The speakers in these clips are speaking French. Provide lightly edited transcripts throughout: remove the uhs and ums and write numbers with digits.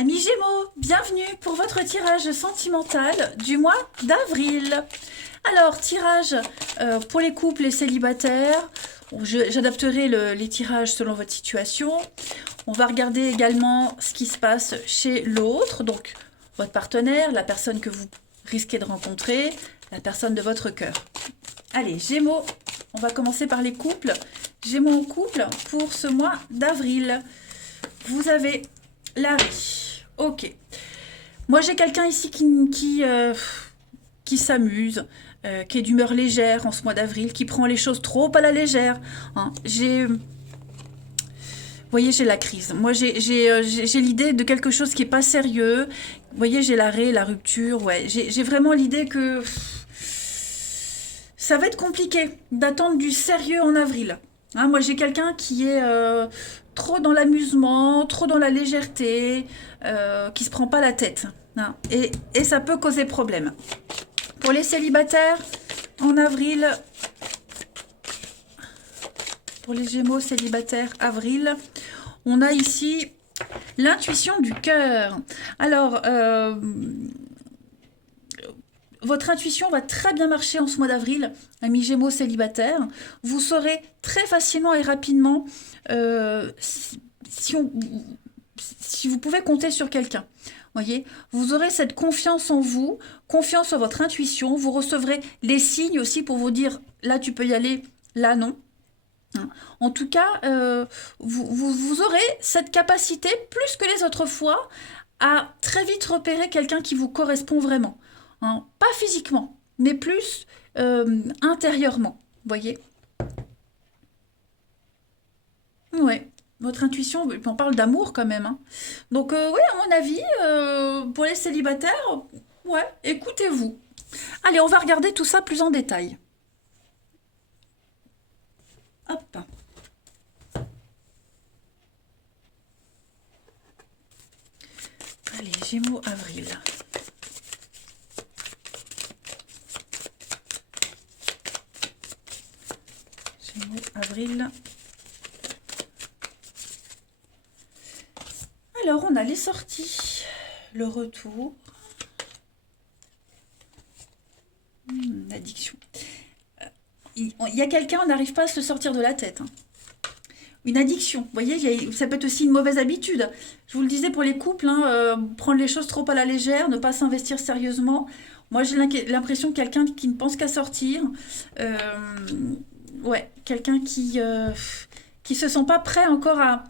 Amis Gémeaux, bienvenue pour votre tirage sentimental du mois d'avril. Alors, tirage pour les couples et célibataires. J'adapterai les tirages selon votre situation. On va regarder également ce qui se passe chez l'autre, donc votre partenaire, la personne que vous risquez de rencontrer, la personne de votre cœur. Allez, Gémeaux, on va commencer par les couples. Gémeaux en couple pour ce mois d'avril. Vous avez Larry. Ok. Moi, j'ai quelqu'un ici qui s'amuse, qui est d'humeur légère en ce mois d'avril, qui prend les choses trop à la légère. Hein. Vous voyez, j'ai la crise. Moi, j'ai l'idée de quelque chose qui n'est pas sérieux. Vous voyez, j'ai l'arrêt, la rupture. Ouais, j'ai vraiment l'idée que ça va être compliqué d'attendre du sérieux en avril. Hein, moi, j'ai quelqu'un qui est trop dans l'amusement, trop dans la légèreté, qui se prend pas la tête. Hein, et ça peut causer problème. Pour les célibataires, en avril, pour les Gémeaux célibataires, avril, on a ici l'intuition du cœur. Alors, votre intuition va très bien marcher en ce mois d'avril, amis Gémeaux célibataires. Vous saurez très facilement et rapidement si vous pouvez compter sur quelqu'un. Voyez, vous aurez cette confiance en vous, confiance en votre intuition. Vous recevrez les signes aussi pour vous dire là tu peux y aller, là non. En tout cas, vous aurez cette capacité, plus que les autres fois, à très vite repérer quelqu'un qui vous correspond vraiment. Hein, pas physiquement, mais plus intérieurement, voyez. Ouais, votre intuition, on parle d'amour quand même. Hein. Donc oui, à mon avis, pour les célibataires, ouais, écoutez-vous. Allez, on va regarder tout ça plus en détail. Hop. Allez, Gémeaux, avril. Gémeaux, avril. Alors, on a les sorties, le retour, l'addiction. Il y a quelqu'un, on n'arrive pas à se sortir de la tête. Hein. Une addiction, vous voyez, ça peut être aussi une mauvaise habitude. Je vous le disais pour les couples, hein, prendre les choses trop à la légère, ne pas s'investir sérieusement. Moi, j'ai l'impression que quelqu'un qui ne pense qu'à sortir, ouais, quelqu'un qui se sent pas prêt encore à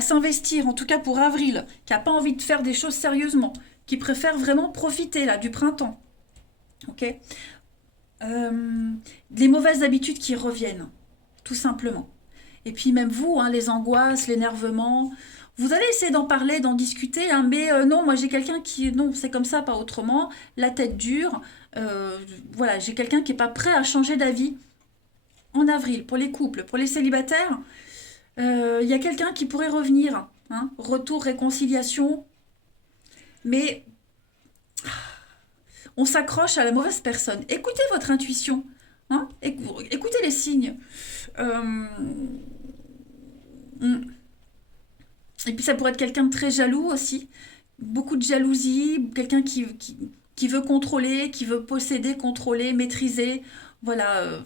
s'investir, en tout cas pour avril, qui n'a pas envie de faire des choses sérieusement, qui préfère vraiment profiter là du printemps. Ok. Les mauvaises habitudes qui reviennent, tout simplement. Et puis même vous, hein, les angoisses, l'énervement, vous allez essayer d'en parler, d'en discuter, hein, mais non, moi j'ai quelqu'un qui, non, c'est comme ça, pas autrement, la tête dure, voilà, j'ai quelqu'un qui n'est pas prêt à changer d'avis en avril, pour les couples, pour les célibataires, y a quelqu'un qui pourrait revenir, hein, retour, réconciliation, mais on s'accroche à la mauvaise personne. Écoutez votre intuition, hein, écoutez les signes. Et puis ça pourrait être quelqu'un de très jaloux aussi, beaucoup de jalousie, quelqu'un qui veut contrôler, qui veut posséder, contrôler, maîtriser. Voilà,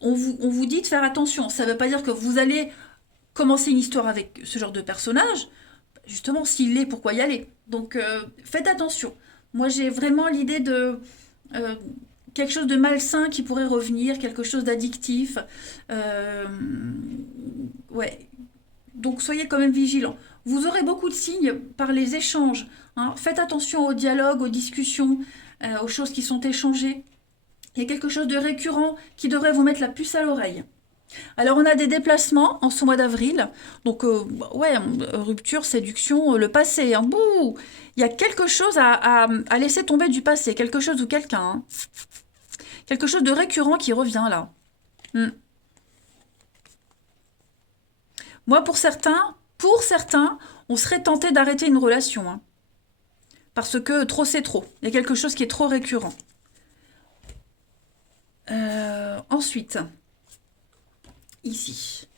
on vous dit de faire attention. Ça ne veut pas dire que vous allez commencer une histoire avec ce genre de personnage. Justement, s'il l'est, pourquoi y aller? Donc faites attention. Moi, j'ai vraiment l'idée de quelque chose de malsain qui pourrait revenir, quelque chose d'addictif. Ouais. Donc soyez quand même vigilants. Vous aurez beaucoup de signes par les échanges. Hein. Faites attention au dialogue, aux discussions, aux choses qui sont échangées. Il y a quelque chose de récurrent qui devrait vous mettre la puce à l'oreille. Alors on a des déplacements en ce mois d'avril. Donc ouais, rupture, séduction, le passé. Hein. Bouh, il y a quelque chose à laisser tomber du passé, quelque chose ou quelqu'un. Hein. Quelque chose de récurrent qui revient là. Moi, pour certains, on serait tenté d'arrêter une relation. Hein. Parce que trop, c'est trop. Il y a quelque chose qui est trop récurrent. Ensuite, ici,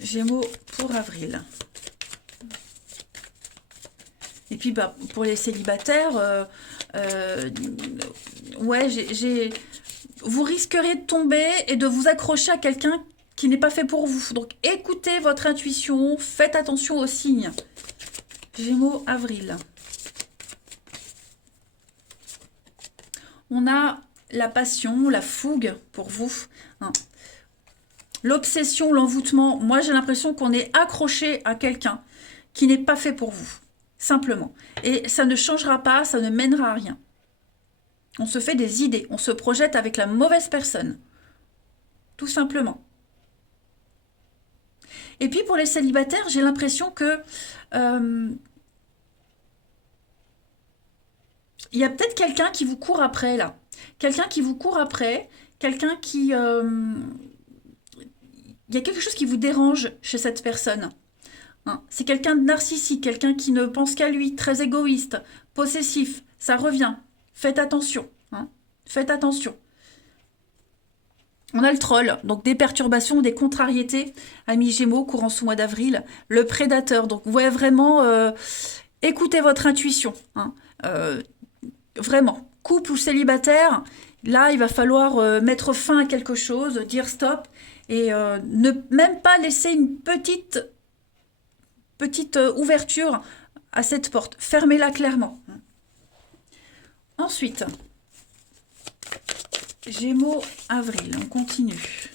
Gémeaux pour avril. Et puis, bah, pour les célibataires, ouais, vous risquerez de tomber et de vous accrocher à quelqu'un qui n'est pas fait pour vous. Donc, écoutez votre intuition, faites attention aux signes. Gémeaux, avril. On a la passion, la fougue pour vous. Hein. L'obsession, l'envoûtement. Moi, j'ai l'impression qu'on est accroché à quelqu'un qui n'est pas fait pour vous. Simplement. Et ça ne changera pas, ça ne mènera à rien. On se fait des idées, on se projette avec la mauvaise personne. Tout simplement. Et puis pour les célibataires, j'ai l'impression que il y a peut-être quelqu'un qui vous court après là. Quelqu'un qui vous court après, quelqu'un qui... il y a quelque chose qui vous dérange chez cette personne. Hein. C'est quelqu'un de narcissique, quelqu'un qui ne pense qu'à lui, très égoïste, possessif. Ça revient. Faites attention. Hein. Faites attention. On a le troll, donc des perturbations, des contrariétés. Amis Gémeaux, courant ce mois d'avril. Le prédateur, donc ouais, vraiment, écoutez votre intuition. Hein. Vraiment, couple ou célibataire, là, il va falloir mettre fin à quelque chose, dire stop, et ne même pas laisser une petite ouverture à cette porte. Fermez-la clairement. Ensuite, Gémeaux, avril, on continue.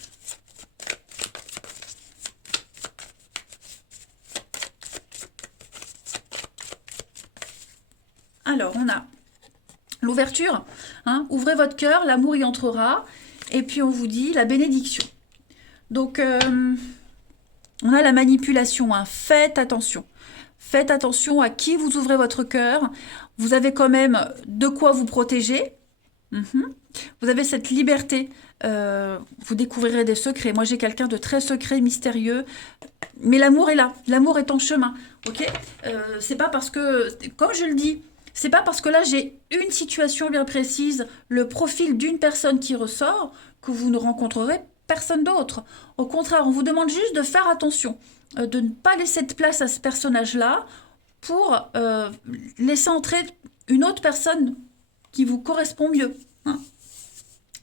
Alors, on a l'ouverture, hein, ouvrez votre cœur, l'amour y entrera, et puis on vous dit la bénédiction. Donc, on a la manipulation, hein, faites attention. Faites attention à qui vous ouvrez votre cœur. Vous avez quand même de quoi vous protéger. Vous avez cette liberté. Vous découvrirez des secrets. Moi, j'ai quelqu'un de très secret, mystérieux. Mais l'amour est là. L'amour est en chemin. Ok, c'est pas parce que, comme je le dis, c'est pas parce que là, j'ai une situation bien précise, le profil d'une personne qui ressort, que vous ne rencontrerez personne d'autre. Au contraire, on vous demande juste de faire attention, de ne pas laisser de place à ce personnage-là pour laisser entrer une autre personne qui vous correspond mieux. Hein,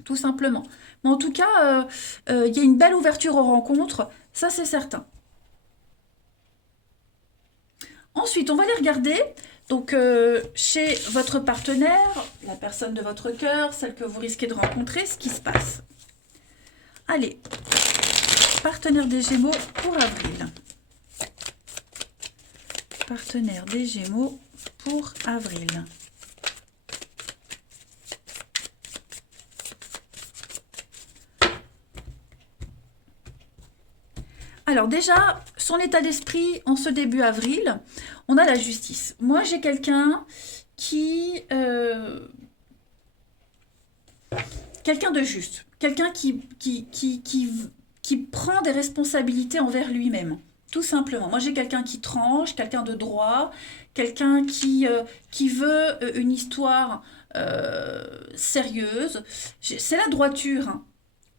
tout simplement. Mais en tout cas, il y a une belle ouverture aux rencontres, ça c'est certain. Ensuite, on va aller regarder, donc chez votre partenaire, la personne de votre cœur, celle que vous risquez de rencontrer, ce qui se passe. Allez, partenaire des Gémeaux pour avril. Partenaire des Gémeaux pour avril. Alors déjà, son état d'esprit en ce début avril, on a la justice. Moi, j'ai quelqu'un qui... quelqu'un de juste. Quelqu'un qui prend des responsabilités envers lui-même. Tout simplement. Moi, j'ai quelqu'un qui tranche, quelqu'un de droit, quelqu'un qui veut une histoire sérieuse. C'est la droiture. Hein.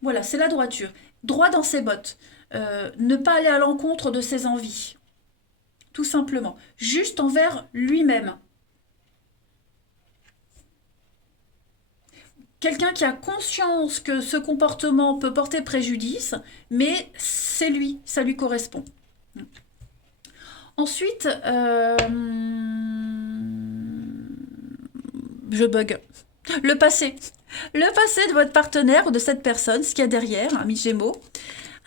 Voilà, c'est la droiture. Droit dans ses bottes. Ne pas aller à l'encontre de ses envies. Tout simplement. Juste envers lui-même. Quelqu'un qui a conscience que ce comportement peut porter préjudice, mais c'est lui, ça lui correspond. Ensuite, je bug. Le passé. Le passé de votre partenaire ou de cette personne, ce qu'il y a derrière, ami Gémeaux.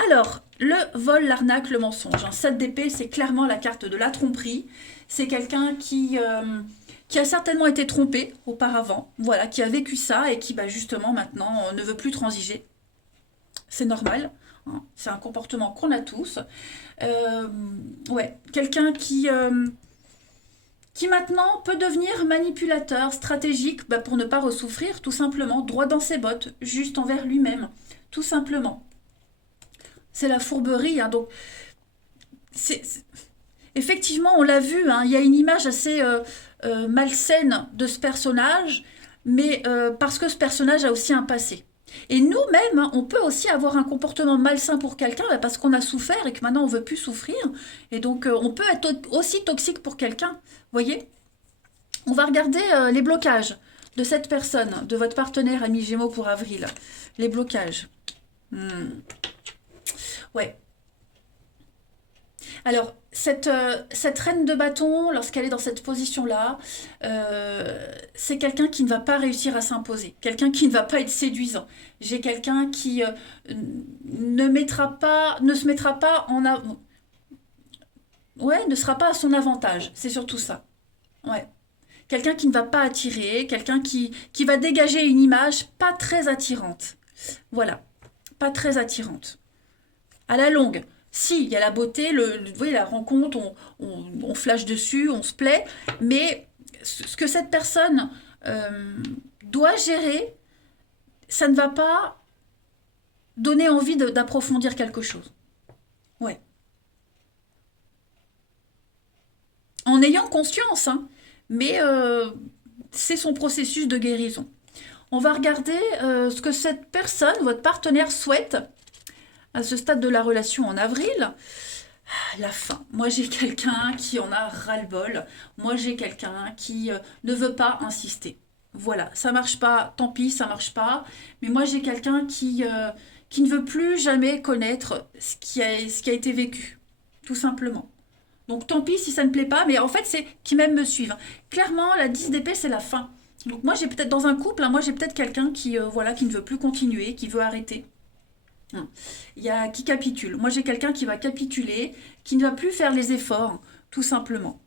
Alors, le vol, l'arnaque, le mensonge. 7 d'épée, c'est clairement la carte de la tromperie. C'est quelqu'un qui a certainement été trompé auparavant, voilà, qui a vécu ça et qui, bah, justement, maintenant, ne veut plus transiger. C'est normal, hein, c'est un comportement qu'on a tous. Ouais, quelqu'un qui maintenant peut devenir manipulateur, stratégique, bah, pour ne pas ressouffrir, tout simplement, droit dans ses bottes, juste envers lui-même, tout simplement. C'est la fourberie, hein, donc... Effectivement, on l'a vu, hein, il y a une image assez malsaine de ce personnage, mais parce que ce personnage a aussi un passé. Et nous-mêmes, hein, on peut aussi avoir un comportement malsain pour quelqu'un bah, parce qu'on a souffert et que maintenant on ne veut plus souffrir. Et donc, on peut être aussi toxique pour quelqu'un, voyez ? On va regarder les blocages de cette personne, de votre partenaire ami Gémeaux pour avril. Les blocages. Ouais. Alors, cette reine de bâton, lorsqu'elle est dans cette position-là, c'est quelqu'un qui ne va pas réussir à s'imposer, quelqu'un qui ne va pas être séduisant. J'ai quelqu'un qui ne se mettra pas en avant. Ouais, ne sera pas à son avantage, c'est surtout ça. Ouais. Quelqu'un qui ne va pas attirer, quelqu'un qui va dégager une image pas très attirante. Voilà, pas très attirante. À la longue, si, il y a la beauté, vous voyez, la rencontre, on flash dessus, on se plaît, mais ce que cette personne doit gérer, ça ne va pas donner envie d'approfondir quelque chose. Ouais. En ayant conscience, hein, mais c'est son processus de guérison. On va regarder ce que cette personne, votre partenaire, souhaite à ce stade de la relation en avril. La fin. Moi, j'ai quelqu'un qui en a ras-le-bol. Moi, j'ai quelqu'un qui ne veut pas insister. Voilà, ça marche pas, tant pis, ça marche pas. Mais moi, j'ai quelqu'un qui ne veut plus jamais connaître ce qui a été vécu, tout simplement. Donc tant pis si ça ne plaît pas, mais en fait c'est qui même me suivent. Clairement, la 10 d'épée, c'est la fin. Donc moi j'ai peut-être dans un couple, hein, moi j'ai peut-être quelqu'un qui voilà qui ne veut plus continuer, qui veut arrêter. Il y a qui capitule. Moi j'ai quelqu'un qui va capituler, qui ne va plus faire les efforts, tout simplement.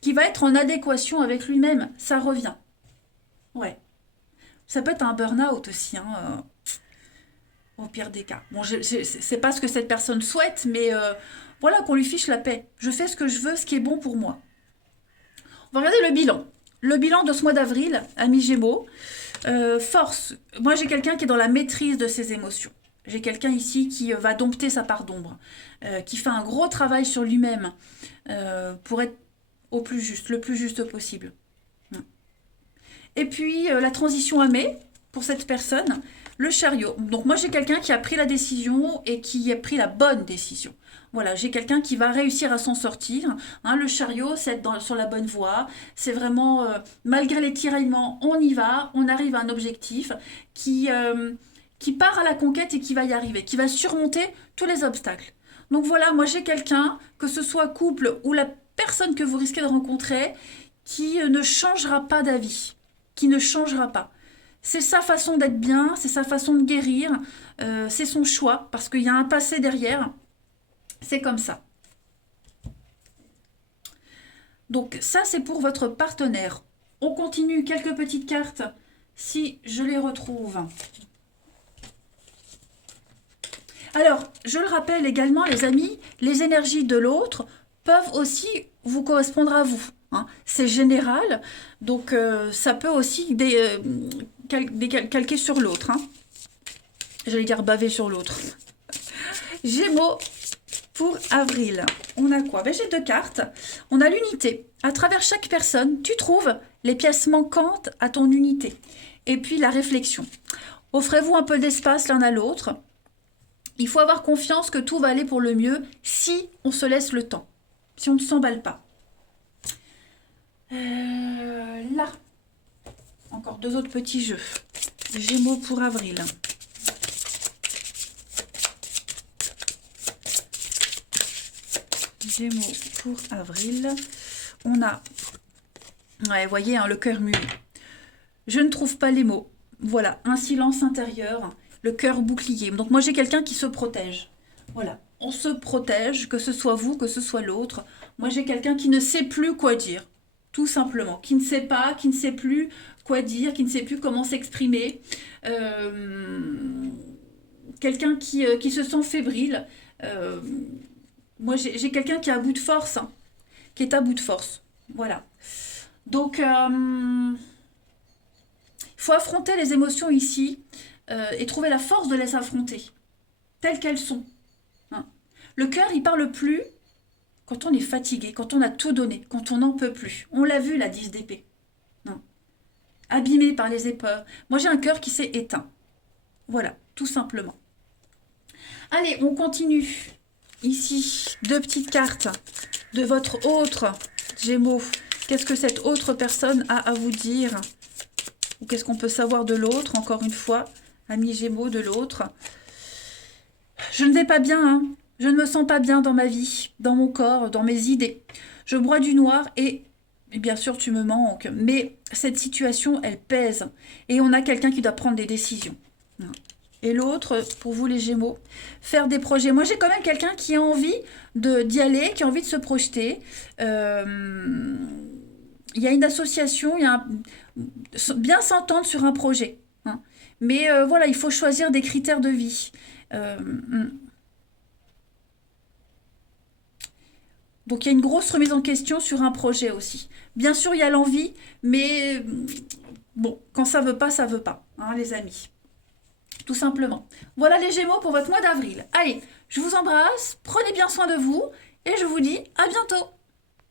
Qui va être en adéquation avec lui-même, ça revient. Ouais. Ça peut être un burn-out aussi, hein, au pire des cas. Bon, c'est pas ce que cette personne souhaite, mais voilà, qu'on lui fiche la paix. Je fais ce que je veux, ce qui est bon pour moi. On va regarder le bilan. Le bilan de ce mois d'avril, amis Gémeaux. Force. Moi, j'ai quelqu'un qui est dans la maîtrise de ses émotions. J'ai quelqu'un ici qui va dompter sa part d'ombre, qui fait un gros travail sur lui-même pour être au plus juste, le plus juste possible. Et puis, la transition à mai, pour cette personne, le chariot. Donc moi, j'ai quelqu'un qui a pris la décision et qui a pris la bonne décision. Voilà, j'ai quelqu'un qui va réussir à s'en sortir. Hein, le chariot, c'est être sur la bonne voie. C'est vraiment, malgré les tiraillements, on y va, on arrive à un objectif qui part à la conquête et qui va y arriver, qui va surmonter tous les obstacles. Donc voilà, moi j'ai quelqu'un, que ce soit couple ou la personne que vous risquez de rencontrer, qui ne changera pas d'avis, qui ne changera pas. C'est sa façon d'être bien, c'est sa façon de guérir, c'est son choix, parce qu'il y a un passé derrière. C'est comme ça. Donc ça, c'est pour votre partenaire. On continue quelques petites cartes, si je les retrouve. Alors, je le rappelle également, les amis, les énergies de l'autre peuvent aussi vous correspondre à vous. Hein. C'est général, donc ça peut aussi calquer sur l'autre. Hein. J'allais dire baver sur l'autre. Gémeaux pour avril. On a quoi? Ben, j'ai deux cartes. On a l'unité. À travers chaque personne, tu trouves les pièces manquantes à ton unité. Et puis la réflexion. Offrez-vous un peu d'espace l'un à l'autre. Il faut avoir confiance que tout va aller pour le mieux si on se laisse le temps. Si on ne s'emballe pas. Là, encore deux autres petits jeux. Gémeaux pour avril. Gémeaux pour avril. On a, ouais, vous voyez, hein, le cœur muet. Je ne trouve pas les mots. Voilà, un silence intérieur, le cœur bouclier. Donc moi j'ai quelqu'un qui se protège. Voilà, on se protège, que ce soit vous, que ce soit l'autre. Moi j'ai quelqu'un qui ne sait plus quoi dire. Tout simplement, qui ne sait pas, qui ne sait plus quoi dire, qui ne sait plus comment s'exprimer. Quelqu'un qui se sent fébrile. Moi, j'ai quelqu'un qui est à bout de force, hein, qui est à bout de force. Voilà. Donc, il faut affronter les émotions ici et trouver la force de les affronter, telles qu'elles sont. Hein. Le cœur, il parle plus quand on est fatigué, quand on a tout donné, quand on n'en peut plus. On l'a vu, la 10 d'épée. Non. Abîmé par les épreuves. Moi, j'ai un cœur qui s'est éteint. Voilà, tout simplement. Allez, on continue. Ici, deux petites cartes de votre autre Gémeaux Qu'est-ce que cette autre personne a à vous dire? Ou qu'est-ce qu'on peut savoir de l'autre, encore une fois? Amis Gémeaux de l'autre. Je ne vais pas bien, hein. Je ne me sens pas bien dans ma vie, dans mon corps, dans mes idées. Je broie du noir et bien sûr tu me manques. Mais cette situation, elle pèse. Et on a quelqu'un qui doit prendre des décisions. Et l'autre, pour vous les Gémeaux, faire des projets. Moi, j'ai quand même quelqu'un qui a envie d'y aller, qui a envie de se projeter. Il y a une association, bien s'entendre sur un projet. Hein. Mais voilà, il faut choisir des critères de vie. Donc, il y a une grosse remise en question sur un projet aussi. Bien sûr, il y a l'envie, mais bon, quand ça veut pas, hein, les amis. Tout simplement. Voilà les Gémeaux pour votre mois d'avril. Allez, je vous embrasse, prenez bien soin de vous et je vous dis à bientôt.